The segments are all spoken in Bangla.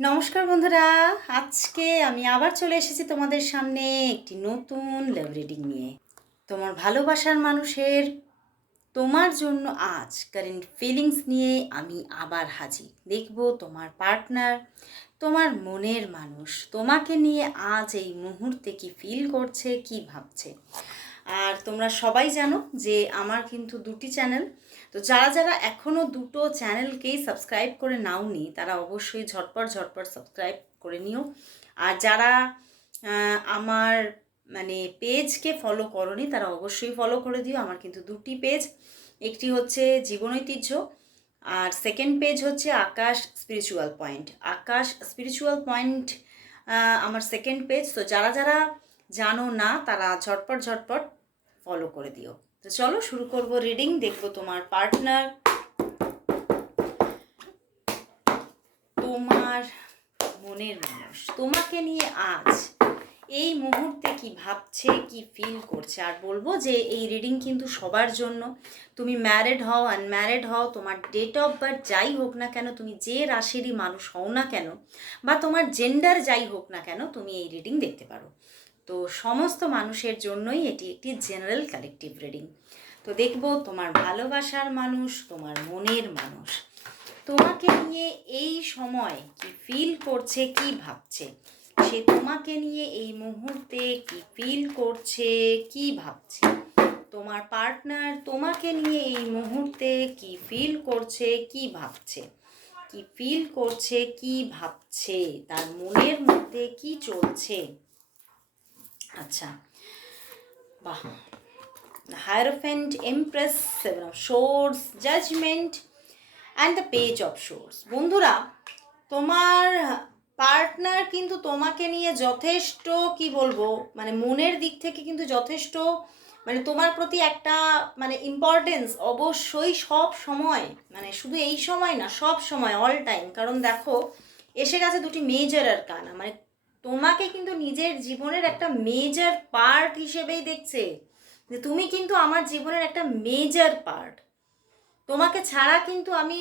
নমস্কার বন্ধুরা, আজকে আমি আবার চলে এসেছি তোমাদের সামনে একটি নতুন লাভ রিডিং নিয়ে। তোমার ভালোবাসার মানুষের তোমার জন্য আজ কারেন্ট ফিলিংস নিয়ে আমি আবার হাজির। দেখব তোমার পার্টনার, তোমার মনের মানুষ তোমাকে নিয়ে আজ এই মুহূর্তে কি ফিল করছে, কি ভাবছে। আর তোমরা সবাই জানো যে আমার কিন্তু দুটি চ্যানেল, তো যারা যারা এখনও দুটো চ্যানেলকেই সাবস্ক্রাইব করে নাওনি তারা অবশ্যই ঝটপট ঝটপট সাবস্ক্রাইব করে নিও। আর যারা আমার পেজকে ফলো করনি তারা অবশ্যই ফলো করে দিও। আমার কিন্তু দুটি পেজ, একটি হচ্ছে জীবন ঐতিহ্য আর সেকেন্ড পেজ হচ্ছে আকাশ স্পিরিচুয়াল পয়েন্ট। আকাশ স্পিরিচুয়াল পয়েন্ট আমার সেকেন্ড পেজ। তো যারা যারা জানো না তারা ঝটপট ঝটপট ফলো করে দিও। তো চলো শুরু করব রিডিং। দেখবো তোমার পার্টনার, তোমার মনের মানুষ তোমাকে নিয়ে আজ এই মুহূর্তে কি ভাবছে, কি ফিল করছে। আর বলবো যে এই রিডিং কিন্তু সবার জন্য। তুমি ম্যারিড হও, আনম্যারিড হও, তোমার ডেট অফ বার্থ যাই হোক না কেন, তুমি যে রাশিরই মানুষ হও না কেন, বা তোমার জেন্ডার যাই হোক না কেন, তুমি এই রিডিং দেখতে পারো। তো সমস্ত মানুষের জন্যই এটি একটি জেনারেল কালেকটিভ রিডিং। তো দেখবো তোমার ভালোবাসার মানুষ, তোমার মনের মানুষ তোমাকে নিয়ে এই সময় কি ফিল করছে, কি ভাবছে। সে তোমাকে নিয়ে এই মুহূর্তে কি ফিল করছে, কি ভাবছে। তোমার পার্টনার তোমাকে নিয়ে এই মুহূর্তে কি ফিল করছে, কি ভাবছে। কি ফিল করছে, কি ভাবছে, তার মনের মধ্যে কি চলছে। আচ্ছা, বাহ। The Hierophant, Empress, Seven of Swords, Judgment and the page of source. বন্ধুরা, তোমার পার্টনার কিন্তু তোমাকে নিয়ে যথেষ্ট কি বলবো, মনের দিক থেকে কিন্তু যথেষ্ট তোমার প্রতি একটা ইম্পর্টেন্স অবশ্যই সব সময়, শুধু এই সময় না, সব সময়, অল টাইম। কারণ দেখো, এসে গেছে দুটি মেজর আর কানা, তোমাকে কিন্তু নিজের জীবনের একটা মেজর পার্ট হিসেবেই দেখছে, যে তুমি কিন্তু আমার জীবনের একটা মেজর পার্ট। তোমাকে ছাড়া কিন্তু আমি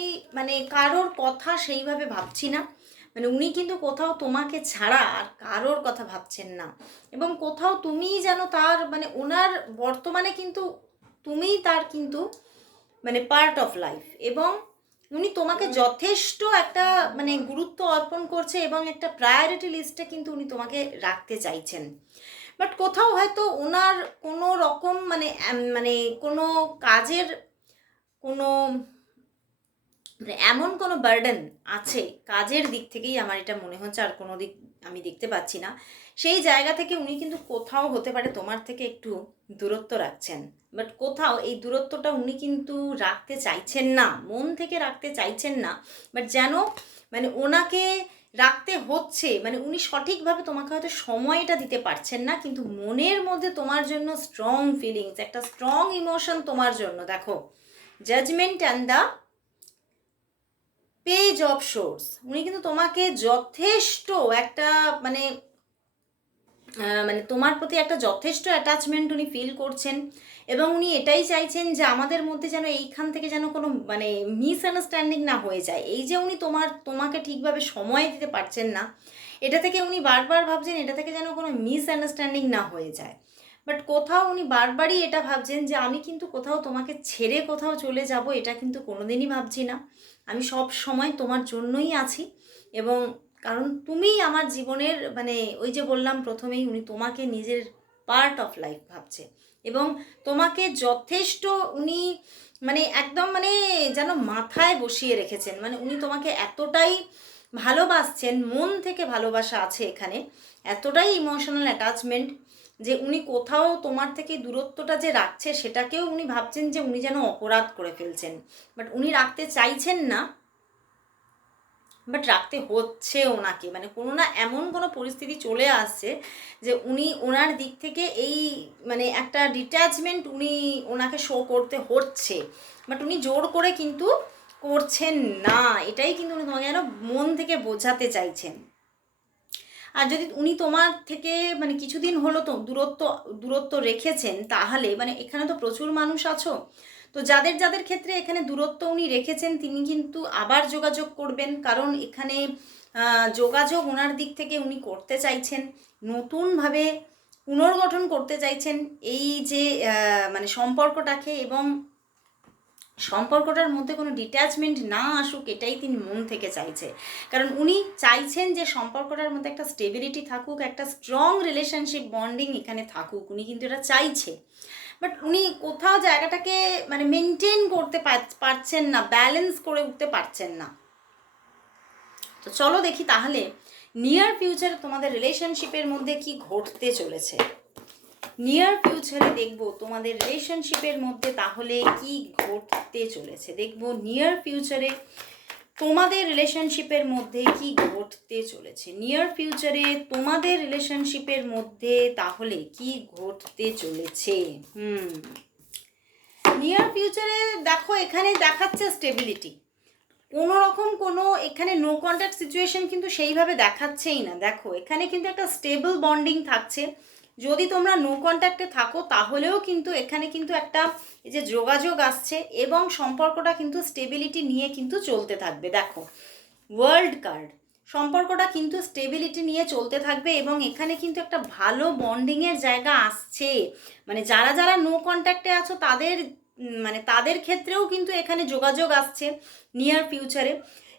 কারোর কথা সেইভাবে ভাবছি না। উনি কিন্তু কোথাও তোমাকে ছাড়া আর কারোর কথা ভাবছেন না, এবং কোথাও তুমিই যেন তার ওনার বর্তমানে কিন্তু তুমিই তার কিন্তু পার্ট অফ লাইফ। এবং উনি তোমাকে যথেষ্ট একটা গুরুত্ব অর্পণ করছে, এবং একটা প্রায়োরিটি লিস্টে কিন্তু উনি তোমাকে রাখতে চাইছেন। বাট কোথাও হয়তো ওনার কোনো রকম কোনো কাজের কোনো এমন কোনো বার্ডেন আছে কাজের দিক থেকেই আমার এটা মনে হচ্ছে, আর কোনো দিক আমি দেখতে পাচ্ছি না। সেই জায়গা থেকে উনি কিন্তু কোথাও হতে পারে তোমার থেকে একটু দূরত্ব রাখছেন। বাট কোথাও এই দূরত্বটা উনি কিন্তু রাখতে চাইছেন না, মন থেকে রাখতে চাইছেন না। বাট যেন ওনাকে রাখতে হচ্ছে, উনি সঠিকভাবে তোমাকে হয়তো সময়টা দিতে পারছেন না, কিন্তু মনের মধ্যে তোমার জন্য স্ট্রং ফিলিংস, একটা স্ট্রং ইমোশন তোমার জন্য। দেখো, judgement and the page of shores. উনি কিন্তু তোমাকে যথেষ্ট একটা তোমার প্রতি একটা যথেষ্ট অ্যাটাচমেন্ট উনি ফিল করছেন, এবং উনি এটাই চাইছেন যে আমাদের মধ্যে যেন এইখান থেকে যেন কোনো মিসআন্ডারস্ট্যান্ডিং না হয়ে যায়। এই যে উনি তোমাকে ঠিকভাবে সময় দিতে পারছেন না, এটা থেকে উনি বারবার ভাবছেন এটা থেকে যেন কোনো মিসআন্ডারস্ট্যান্ডিং না হয়ে যায়। বাট কোথাও উনি বারবারই এটা ভাবছেন যে আমি কিন্তু কোথাও তোমাকে ছেড়ে কোথাও চলে যাব, এটা কিন্তু কোনোদিনই ভাবছি না। আমি সব সময় তোমার জন্যই আছি, এবং কারণ তুমিই আমার জীবনের ওই যে বললাম প্রথমেই, উনি তোমাকে নিজের পার্ট অফ লাইফ ভাবছে, এবং তোমাকে যথেষ্ট উনি একদম যেন মাথায় বসিয়ে রেখেছেন। উনি তোমাকে এতটাই ভালোবাসছেন, মন থেকে ভালোবাসা আছে এখানে, এতটাই ইমোশনাল অ্যাটাচমেন্ট, যে উনি কোথাও তোমার থেকে দূরত্বটা যে রাখছে সেটাকেও উনি ভাবছেন যে উনি যেন অপরাধ করে ফেলছেন। বাট উনি রাখতে চাইছেন না, বাট রাখতে হচ্ছে ওনাকে। কোনো না এমন কোনো পরিস্থিতি চলে আসছে যে উনি ওনার দিক থেকে এই একটা ডিট্যাচমেন্ট উনি ওনাকে শো করতে হচ্ছে, বাট উনি জোর করে কিন্তু করছেন না। এটাই কিন্তু উনি তোমাকে যেন মন থেকে বোঝাতে চাইছেন। আর যদি উনি তোমার থেকে কিছুদিন হলো তো দূরত্ব রেখেছেন, তাহলে এখানে তো প্রচুর মানুষ আছো, তো যাদের যাদের ক্ষেত্রে এখানে দূরত্ব উনি রেখেছেন তিনি কিন্তু আবার যোগাযোগ করবেন। কারণ এখানে যোগাযোগ ওনার দিক থেকে উনি করতে চাইছেন, নতুনভাবে পুনর্গঠন করতে চাইছেন এই যে মানে সম্পর্কটাকে, এবং সম্পর্কটার মধ্যে কোনো ডিট্যাচমেন্ট না আসুক এটাই তিনি মন থেকে চাইছে। কারণ উনি চাইছেন যে সম্পর্কটার মধ্যে একটা স্টেবিলিটি থাকুক, একটা স্ট্রং রিলেশনশিপ বন্ডিং এখানে থাকুক, উনি কিন্তু এটা চাইছে। বাট উনি কোথাও জায়গাটাকে মানে মেনটেন করতে পারছেন না, ব্যালেন্স করে উঠতে পারছেন না। তো চলো দেখি তাহলে নিয়ার ফিউচারে তোমাদের রিলেশনশিপের মধ্যে কি ঘটতে চলেছে। নিয়ার ফিউচারে দেখব তোমাদের রিলেশনশিপের মধ্যে তাহলে কি ঘটতে চলেছে। দেখব নিয়ার ফিউচারে তোমাদের রিলেশনশিপের মধ্যে কি ঘটতে চলেছে। নিয়ার ফিউচারে তোমাদের রিলেশনশিপের মধ্যে তাহলে কি ঘটতে চলেছে। নিয়ার ফিউচারে দেখো এখানে দেখাচ্ছে স্টেবিলিটি, কোনো রকম কোনো এখানে নো কন্ট্যাক্ট সিচুয়েশন কিন্তু সেইভাবে দেখাচ্ছেই না। দেখো এখানে কিন্তু একটা স্টেবল বন্ডিং থাকছে। যদি তোমরা নো কন্ট্যাক্টে থাকো তাহলেও কিন্তু এখানে কিন্তু একটা এই যে যোগাযোগ আসছে এবং সম্পর্কটা কিন্তু স্টেবিলিটি নিয়ে কিন্তু চলতে থাকবে। দেখো ওয়ার্ল্ড কার্ড, সম্পর্কটা কিন্তু স্টেবিলিটি নিয়ে চলতে থাকবে এবং এখানে কিন্তু একটা ভালো বন্ডিংয়ের জায়গা আসছে। মানে যারা যারা নো কন্ট্যাক্টে আছো তাদের মানে তাদের ক্ষেত্রেও কিন্তু এখানে যোগাযোগ আসছে নিয়ার ফিউচারে।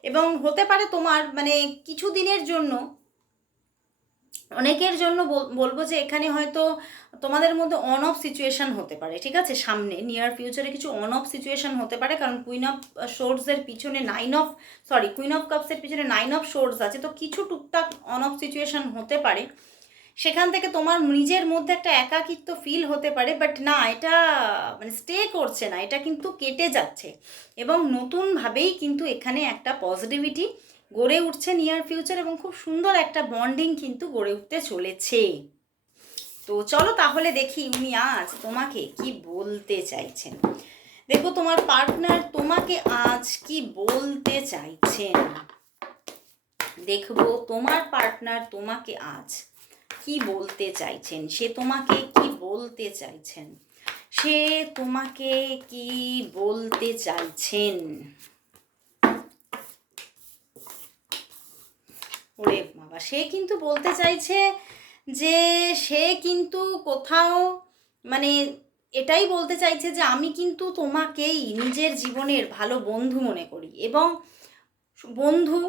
এবং হতে পারে তোমার মানে কিছু দিনের জন্য, অনেকের জন্য বলবো যে এখানে হয়তো তোমাদের মধ্যে অন অফ সিচুয়েশান হতে পারে, ঠিক আছে। সামনে নিয়ার ফিউচারে কিছু অন অফ সিচুয়েশান হতে পারে, কারণ কুইন অফ শোর্টসের পিছনে কুইন অফ কাপসের পিছনে 9 অফ শোর্টস আছে। তো কিছু টুকটাক অন অফ সিচুয়েশান হতে পারে, সেখান থেকে তোমার নিজের মধ্যে একটা একাকিত্ব ফিল হতে পারে। বাট না, এটা মানে স্টে করছে না, এটা কিন্তু কেটে যাচ্ছে এবং নতুনভাবেই কিন্তু এখানে একটা পজিটিভিটি গড়ে উঠছে নিয়ার ফিউচার, এবং খুব সুন্দর একটা বন্ডিং কিন্তু গড়ে উঠতে চলেছে। তো চলো তাহলে দেখি উনি আজ তোমাকে কি বলতে চাইছেন। দেখো তোমার পার্টনার তোমাকে আজ কি বলতে চাইছেন। দেখবো তোমার পার্টনার তোমাকে আজ কি বলতে চাইছেন। সে তোমাকে কি বলতে চাইছেন, সে তোমাকে কি বলতে চাইছেন। ওরে বাবা, সে কিন্তু বলতে চাইছে যে সে কিন্তু কোথাও মানে এটাই বলতে চাইছে যে আমি কিন্তু তোমাকেই নিজের জীবনের ভালো বন্ধু মনে করি, এবং বন্ধু,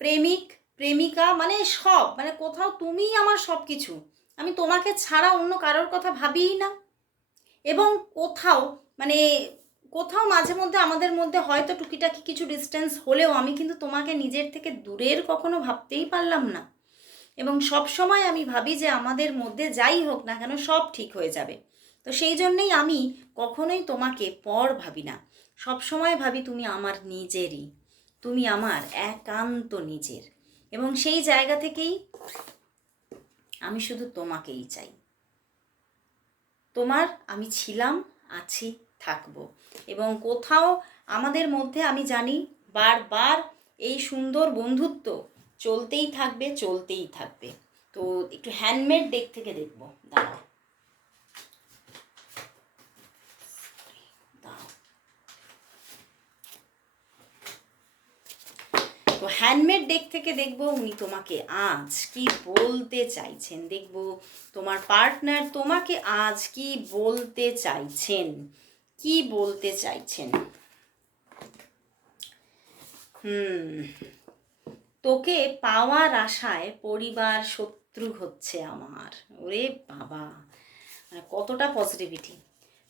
প্রেমিক, প্রেমিকা, মানে সব, মানে কোথাও তুমিই আমার সব কিছু, আমি তোমাকে ছাড়া অন্য কারোর কথা ভাবিই না। এবং কোথাও মানে কোথাও মাঝে মধ্যে আমাদের মধ্যে হয়তো টুকিটাকি কিছু ডিস্টেন্স হলেও আমি কিন্তু তোমাকে নিজের থেকে দূরের কখনো ভাবতেই পারলাম না। এবং সব সময় আমি ভাবি যে আমাদের মধ্যে যাই হোক না কেন সব ঠিক হয়ে যাবে। তো সেই জন্যেই আমি কখনোই তোমাকে পর ভাবি না, সব সময় ভাবি তুমি আমার নিজেরই, তুমি আমার একান্ত নিজের। এবং সেই জায়গা থেকেই আমি শুধু তোমাকেই চাই, তোমার আমি ছিলাম, আছি, থাকবো। এবং কোথাও আমাদের মধ্যে আমি জানি বারবার এই সুন্দর বন্ধুত্ব চলতেই থাকবে, চলতেই থাকবে। তো একটু হ্যান্ডমেড ডেক থেকে দেখবো, দাঁড়াও। তো হ্যান্ডমেড ডেক থেকে দেখবো উনি তোমাকে আজ কি বলতে চাইছেন। দেখবো তোমার পার্টনার তোমাকে আজ কি বলতে চাইছেন, কি বলতে চাইছেন। তোকে পাওয়ার আশায় পরিবার শত্রু হচ্ছে আমার। ওরে বাবা, মানে কতটা পজিটিভিটি।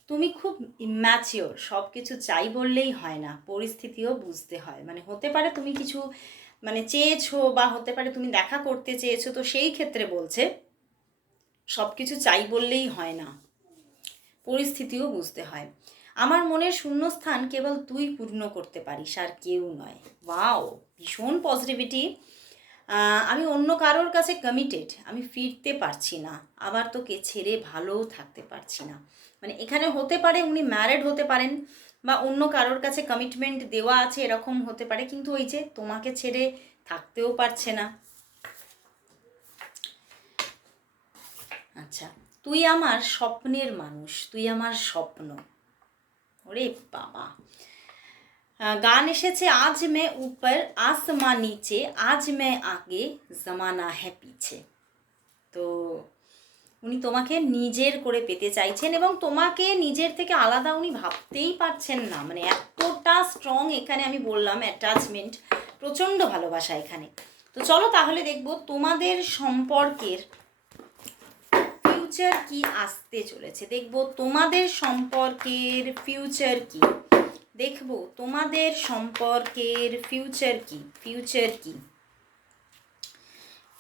তুমি খুব ইম্যাচিওর, সব কিছু চাই বললেই হয় না, পরিস্থিতিও বুঝতে হয়। মানে হতে পারে তুমি কিছু মানে চেয়েছো, বা হতে পারে তুমি দেখা করতে চেয়েছো, তো সেই ক্ষেত্রে বলছে সব কিছু চাই বললেই হয় না, পরিস্থিতিও বুঝতে হয়। আমার মনের শূন্যস্থান কেবল তুই পূর্ণ করতে পারিস, আর কেউ নয়। ওয়াও, ভীষণ পজিটিভিটি। আমি অন্য কারোর কাছে কমিটেড, আমি ফিরতে পারছি না, আবার তোকে ছেড়ে ভালোও থাকতে পারছি না। মানে এখানে হতে পারে উনি ম্যারিড হতে পারেন, বা অন্য কারোর কাছে কমিটমেন্ট দেওয়া আছে এরকম হতে পারে, কিন্তু ওই যে তোমাকে ছেড়ে থাকতেও পারছে না। আচ্ছা, তুই আমার স্বপ্নের মানুষ, তুই আমার স্বপ্ন। ওরে বাবা, গান এসেছে আজ মে উপর আসমান নিচে, আজ মে আগে জমানা হ্যাঁ পিছে। তো উনি তোমাকে নিজের করে পেতে চাইছেন এবং তোমাকে নিজের থেকে আলাদা উনি ভাবতেই পারছেন না, মানে এতটা স্ট্রং এখানে আমি বললাম অ্যাটাচমেন্ট, প্রচণ্ড ভালোবাসা এখানে। তো চলো তাহলে দেখবো তোমাদের সম্পর্কের ফিউচার কি আসতে চলেছে, দেখবো তোমাদের সম্পর্কের ফিউচার কি, দেখবো তোমাদের সম্পর্কের ফিউচার কি, ফিউচার কি,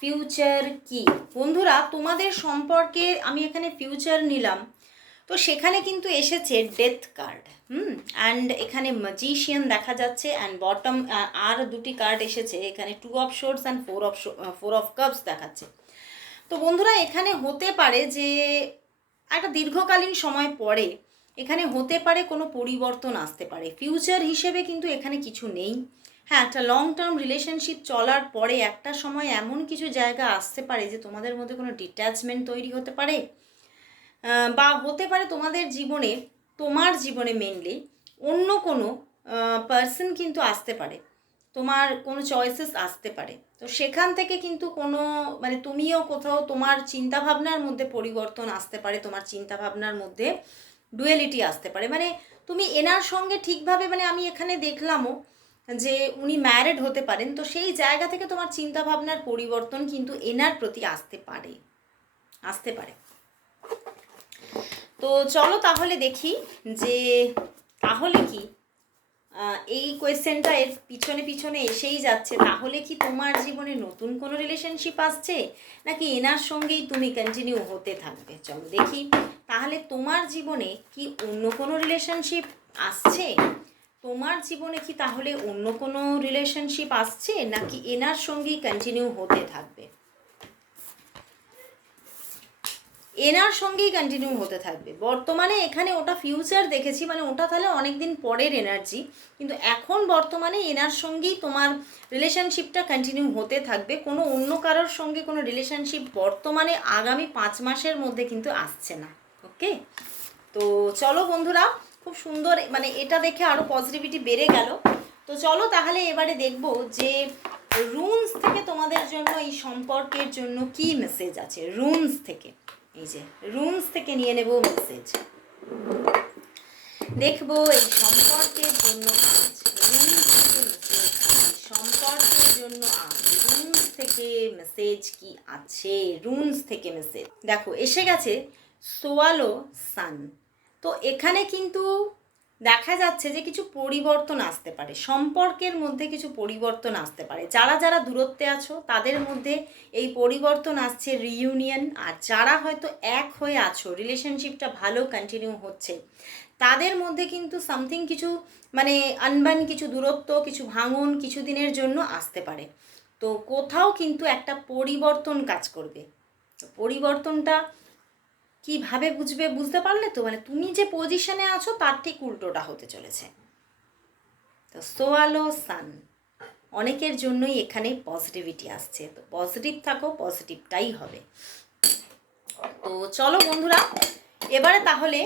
ফিউচার কি। বন্ধুরা তোমাদের সম্পর্কে আমি এখানে ফিউচার নিলাম, তো সেখানে কিন্তু এসেছে ডেথ কার্ড, অ্যান্ড এখানে ম্যাজিশিয়ান দেখা যাচ্ছে, অ্যান্ড বটম আর দুটি কার্ড এসেছে এখানে 2 of shorts and 4 of cups দেখাচ্ছে। তো বন্ধুরা এখানে হতে পারে যে একটা দীর্ঘকালীন সময় পরে এখানে হতে পারে কোনো পরিবর্তন আসতে পারে, ফিউচার হিসেবে কিন্তু এখানে কিছু নেই। হ্যাঁ, একটা লং টার্ম রিলেশনশিপ চলার পরে একটা সময় এমন কিছু জায়গা আসতে পারে যে তোমাদের মধ্যে কোনো ডিট্যাচমেন্ট তৈরি হতে পারে, বা হতে পারে তোমাদের জীবনে, তোমার জীবনে মেনলি অন্য কোনো পার্সন কিন্তু আসতে পারে, তোমার কোনো চয়েসেস আসতে পারে। তো সেখান থেকে কিন্তু কোনো মানে তুমিও কোথাও তোমার চিন্তাভাবনার মধ্যে পরিবর্তন আসতে পারে, তোমার চিন্তাভাবনার মধ্যে ডুয়েলিটি আসতে পারে, মানে তুমি এনার সঙ্গে ঠিকভাবে, মানে আমি এখানে দেখলামও যে উনি ম্যারিড হতে পারেন, তো সেই জায়গা থেকে তোমার চিন্তাভাবনার পরিবর্তন কিন্তু এনার প্রতি আসতে পারে, আসতে পারে। তো চলো তাহলে দেখি যে তাহলে কি এই কোয়েশ্চেনটা এর পিছনে পিছনে এসেই যাচ্ছে, তাহলে কি তোমার জীবনে নতুন কোনো রিলেশনশিপ আসছে নাকি এনার সঙ্গেই তুমি কন্টিনিউ হতে থাকবে। চলো দেখি তাহলে তোমার জীবনে কি অন্য কোনো রিলেশনশিপ আসছে, তোমার জীবনে কি তাহলে অন্য কোনো রিলেশনশিপ আসছে নাকি এনার সঙ্গেই কন্টিনিউ হতে থাকবে, এনার সঙ্গেই কন্টিনিউ হতে থাকবে। বর্তমানে এখানে ওটা ফিউচার দেখেছি, মানে ওটা তাহলে অনেক দিন পরের এনার্জি, কিন্তু এখন বর্তমানে এনার সঙ্গেই তোমার রিলেশনশিপটা কন্টিনিউ হতে থাকবে, কোনো অন্য কারোর সঙ্গে কোনো রিলেশনশিপ বর্তমানে আগামী 5 মাসের মধ্যে কিন্তু আসছে না। ওকে, তো চলো বন্ধুরা, খুব সুন্দর, মানে এটা দেখে আরও পজিটিভিটি বেড়ে গেল। তো চলো তাহলে এবারে দেখব যে রুনস থেকে তোমাদের জন্য এই সম্পর্কের জন্য কি মেসেজ আছে, রুনস থেকে, এই যে রুনস থেকে নিয়ে নেব মেসেজ, দেখবো এই সম্পর্কের জন্য আজ রুনস থেকে মেসেজ, সম্পর্কের জন্য আজ রুনস থেকে মেসেজ কি আছে, রুনস থেকে মেসেজ দেখো এসে গেছে সোয়ালো সান। তো এখানে কিন্তু দেখা যাচ্ছে যে কিছু পরিবর্তন আসতে পারে, সম্পর্কের মধ্যে কিছু পরিবর্তন আসতে পারে, যারা যারা দূরত্বে আছো তাদের মধ্যে এই পরিবর্তন আসছে, রিইউনিয়ন। আর যারা হয়তো এক হয়ে আছো, রিলেশনশিপটা ভালো কন্টিনিউ হচ্ছে, তাদের মধ্যে কিন্তু সামথিং কিছু মানে আনবান, কিছু দূরত্ব, কিছু ভাঙন কিছু দিনের জন্য আসতে পারে। তো কোথাও কিন্তু একটা পরিবর্তন কাজ করবে। তো পরিবর্তনটা কিভাবে বুঝবে, বুঝতে পারলে তো, মানে তুমি যে পজিশনে আছো তার ঠিক উল্টোটা হতে চলেছে। তো সোয়ালো সান অনেকের জন্যই এখানে পজিটিভিটি আসছে, তো পজিটিভ থাকো, পজিটিভটাই হবে। তো চলো বন্ধুরা এবারে তাহলে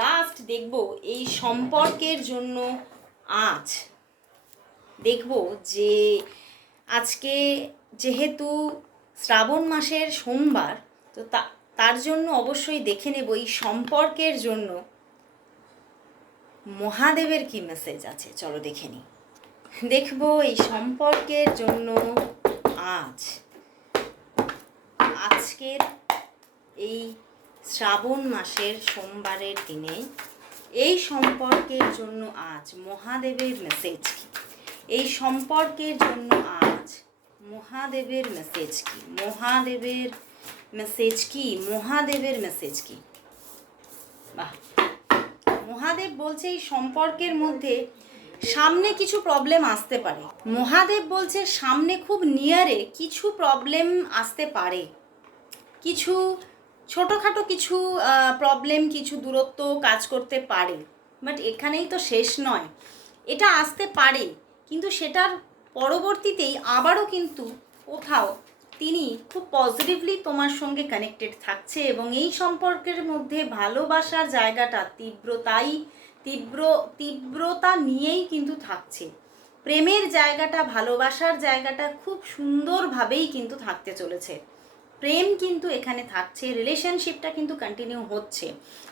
লাস্ট দেখব এই সম্পর্কের জন্য আজ দেখব যে আজকে যেহেতু শ্রাবণ মাসের সোমবার, তো তার জন্য অবশ্যই দেখে নেব এই সম্পর্কের জন্য মহাদেবের কি মেসেজ আছে। চলো দেখে নিই, দেখব এই সম্পর্কের জন্য আজকের এই শ্রাবণ মাসের সোমবারের দিনে এই সম্পর্কের জন্য আজ মহাদেবের মেসেজ কি, এই সম্পর্কের জন্য আজ মহাদেবের মেসেজ কি, মহাদেবের মেসেজ কি, মহাদেবের মেসেজ কি। বাহ, মহাদেব বলছে এই সম্পর্কের মধ্যে সামনে কিছু প্রবলেম আসতে পারে, মহাদেব বলছে সামনে খুব নিয়ারে কিছু প্রবলেম আসতে পারে, কিছু ছোটোখাটো কিছু প্রবলেম, কিছু দূরত্ব কাজ করতে পারে, বাট এখানেই তো শেষ নয়, এটা আসতে পারে, কিন্তু সেটার পরবর্তীতেই আবারও কিন্তু কোথাও তিনি খুব পজিটিভলি তোমার সঙ্গে কানেক্টেড থাকছে এবং এই সম্পর্কের মধ্যে ভালোবাসার জায়গাটা তীব্রতাই তীব্রতা নিয়েই কিন্তু থাকছে। প্রেমের জায়গাটা, ভালোবাসার জায়গাটা খুব সুন্দরভাবেই কিন্তু থাকতে চলেছে। প্রেম কিন্তু এখানে থাকছে, রিলেশনশিপটা কিন্তু কন্টিনিউ হচ্ছে,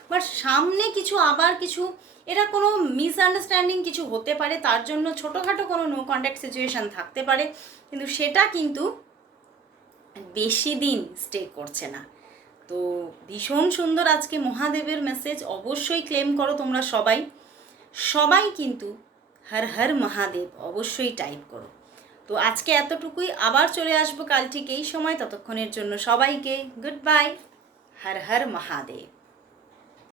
বাট সামনে কিছু আবার কিছু, এটা কোনো মিসআন্ডারস্ট্যান্ডিং কিছু হতে পারে, তার জন্য ছোটোখাটো কোনো নো কন্ট্যাক্ট সিচুয়েশান থাকতে পারে, কিন্তু সেটা কিন্তু বেশি দিন স্টে করছে না। তো ভীষণ সুন্দর আজকে মহাদেবের মেসেজ, অবশ্যই ক্লেম করো তোমরা সবাই, সবাই কিন্তু হর হর মহাদেব অবশ্যই টাইপ করো। তো আজকে এতটুকুই, আবার চলে আসবো কাল ঠিক এই সময়, ততক্ষণের জন্য সবাইকে গুড বাই, হর হর মহাদেব।